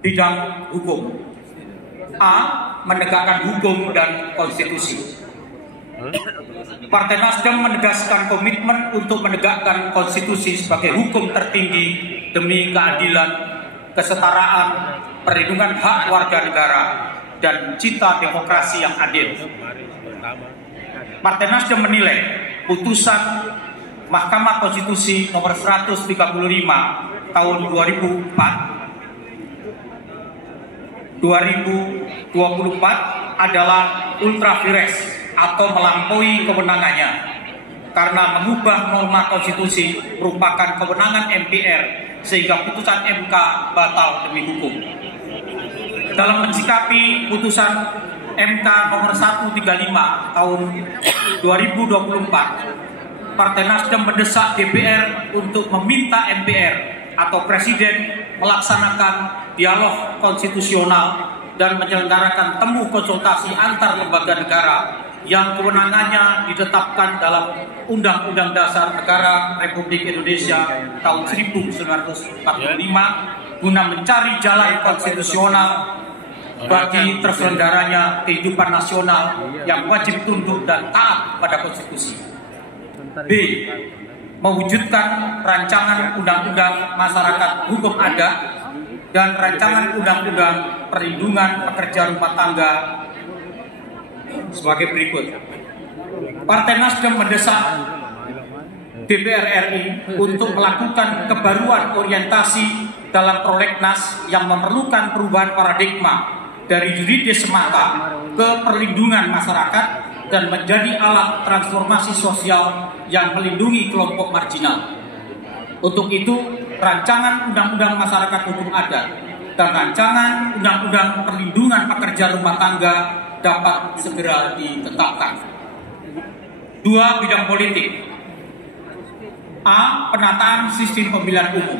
bidang hukum. A. Menegakkan hukum dan konstitusi. Partai Nasdem menegaskan komitmen untuk menegakkan konstitusi sebagai hukum tertinggi demi keadilan, kesetaraan, perlindungan hak warga negara, dan cita demokrasi yang adil. Partai Nasdem menilai putusan Mahkamah Konstitusi nomor 135 tahun 2024 adalah ultra vires atau melampaui kewenangannya karena mengubah norma konstitusi merupakan kewenangan MPR sehingga putusan MK batal demi hukum. Dalam mensikapi putusan MK nomor 135 tahun 2024, Partai Nasdem mendesak DPR untuk meminta MPR atau Presiden melaksanakan dialog konstitusional dan menyelenggarakan temu konsultasi antar lembaga negara yang kewenangannya ditetapkan dalam Undang-Undang Dasar Negara Republik Indonesia tahun 1945 guna mencari jalan konstitusional bagi terselenggaranya kehidupan nasional yang wajib tunduk dan taat pada konstitusi. B. Mewujudkan rancangan undang-undang masyarakat hukum adat dan rancangan undang-undang perlindungan pekerja rumah tangga sebagai berikut. Partai Nasdem mendesak DPR RI untuk melakukan kebaruan orientasi dalam prolegnas yang memerlukan perubahan paradigma dari yuridis semata ke perlindungan masyarakat dan menjadi alat transformasi sosial yang melindungi kelompok marginal. Untuk itu, rancangan undang-undang masyarakat hukum adat dan rancangan undang-undang perlindungan pekerja rumah tangga dapat segera ditetapkan. 2. Bidang politik. A. Penataan sistem pemilihan umum.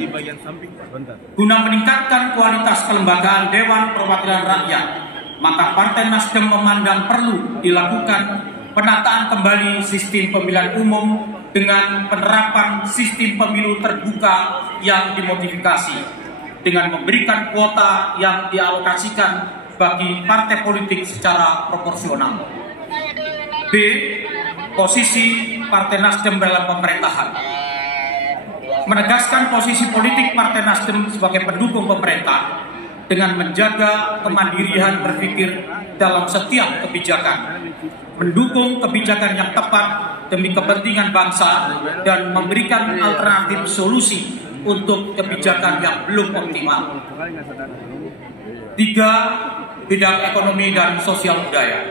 Guna meningkatkan kualitas kelembagaan Dewan Perwakilan Rakyat, maka Partai Nasdem memandang perlu dilakukan penataan kembali sistem pemilihan umum dengan penerapan sistem pemilu terbuka yang dimodifikasi dengan memberikan kuota yang dialokasikan bagi partai politik secara proporsional. B. Posisi Partai Nasdem dalam pemerintahan. Menegaskan posisi politik Partai Nasdem sebagai pendukung pemerintah dengan menjaga kemandirian berpikir dalam setiap kebijakan, mendukung kebijakan yang tepat demi kepentingan bangsa dan memberikan alternatif solusi untuk kebijakan yang belum optimal. 3. Bidang ekonomi dan sosial budaya.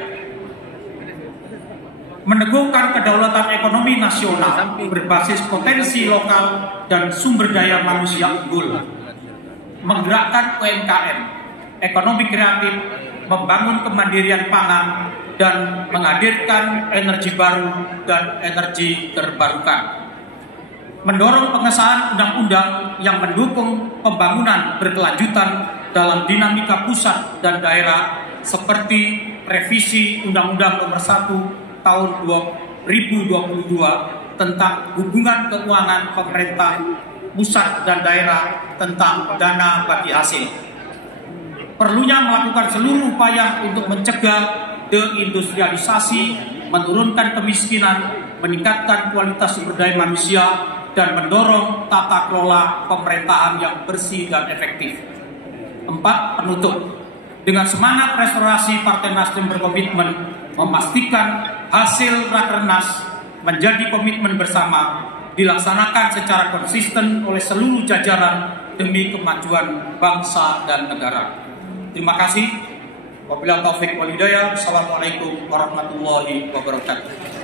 Meneguhkan kedaulatan ekonomi nasional berbasis potensi lokal dan sumber daya manusia unggul, menggerakkan UMKM, ekonomi kreatif, membangun kemandirian pangan, dan menghadirkan energi baru dan energi terbarukan. Mendorong pengesahan undang-undang yang mendukung pembangunan berkelanjutan dalam dinamika pusat dan daerah seperti revisi Undang-Undang Nomor 1 tahun 2022 tentang hubungan keuangan pemerintah pusat dan daerah tentang dana bagi hasil. Perlunya melakukan seluruh upaya untuk mencegah deindustrialisasi, menurunkan kemiskinan, meningkatkan kualitas sumber daya manusia, dan mendorong tata kelola pemerintahan yang bersih dan efektif. 4. Penutup. Dengan semangat restorasi, Partai Nasdem berkomitmen memastikan hasil Rakernas menjadi komitmen bersama dilaksanakan secara konsisten oleh seluruh jajaran demi kemajuan bangsa dan negara. Terima kasih. Wabillahi taufiq wal hidayah. Assalamualaikum warahmatullahi wabarakatuh.